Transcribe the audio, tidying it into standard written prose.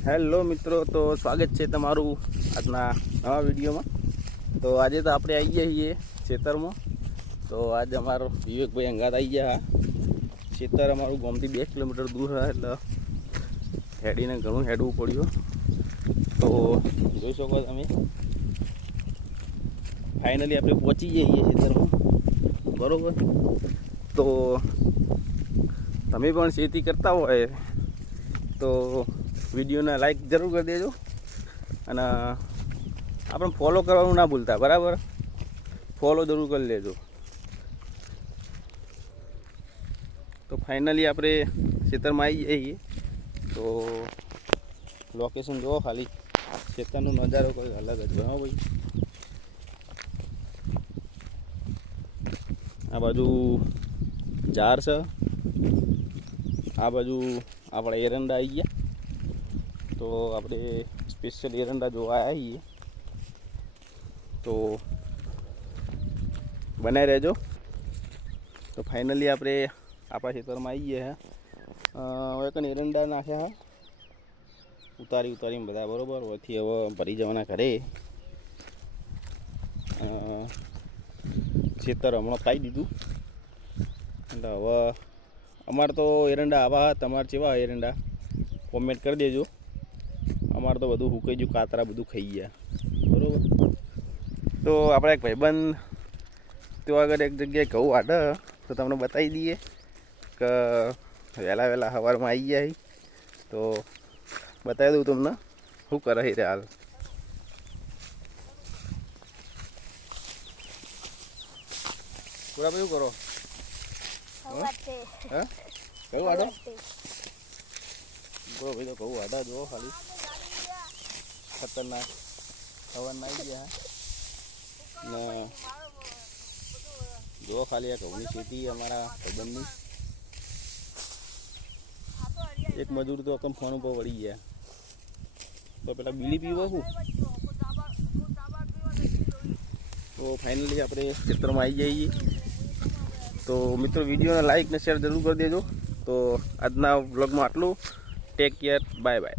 Hello મિત્રો, તો સ્વાગત છે તમારું આજના નવા વિડીયોમાં। તો આજે તો આપણે આવી ગયા છીએ ખેતરમાં। તો આજે અમારો વિવેકભાઈ અંગાત આવી ગયા। ખેતર અમારું ગામથી 2 કિલોમીટર દૂર છે, એટલે હેડીને ઘણું હેડવું પડ્યું। તો જોઈ શકો તમે, ફાઇનલી આપણે પહોંચી જઈએ ખેતરમાં, બરાબર। તો તમે પણ ખેતી કરતા હોય તો વિડીયોને લાઈક જરૂર કરી દેજો, અને આપણે ફોલો કરવાનું ના ભૂલતા, બરાબર? ફોલો જરૂર કરી લેજો। તો ફાઇનલી આપણે ખેતરમાં આવી જઈએ। તો લોકેશન જુઓ ખાલી, ખેતરનો નજારો કોઈ અલગ જ હોય। ભાઈ, આ બાજુ ઝાડ છે, આ બાજુ આપણા એરંડા આવી ગયા। તો આપણે સ્પેશિયલ એરંડા જોવા આવીએ, તો બનાવી રહેજો। તો ફાઇનલી આપણે આપણા ખેતરમાં આવી ગયા હવે કંઈ એરંડા નાખ્યા ઉતારીને બધા, બરાબર। ઓથી હવે ભરી જવાના ઘરે। ખેતર હમણાં ખાઈ દીધું, એટલે હવે અમારે તો એરંડા આવા, તમારે કેવા એરંડા કોમેન્ટ કરી દેજો। અમારે તો બધું સુકાઈ ગયું, કાતરા બધું ખાઈ ગયા, બરાબર। તો આપણે એક ભાઈબંધ તો આગળ એક જગ્યાએ ઘઉં વાઢે, તો તમને બતાવી દઈએ કે વહેલા સવારમાં આવી ગયા। તો બતાવી દઉં તમને શું કરે છે હાલ। પૂરા ભાઈ શું કરો? હા, કયું વાઢો? પૂરો ભાઈ તો કહું વાઢા જુઓ ખાલી, ખતરનાક સવારના આવી ગયા ને જુઓ ખાલી આ ઘઉંની ખેતી અમારા ભાઈબંધની। એક મજૂર તો અકમ ફોન ઉપર વળી ગયા, તો પેલા બીડી પીવો શું? તો ફાઇનલી આપણે ખેતરમાં આવી જઈએ। તો મિત્રો, વિડીયોને લાઈક ને શેર જરૂર કરી દેજો। તો આજના વ્લોગમાં આટલું। Take care, bye bye.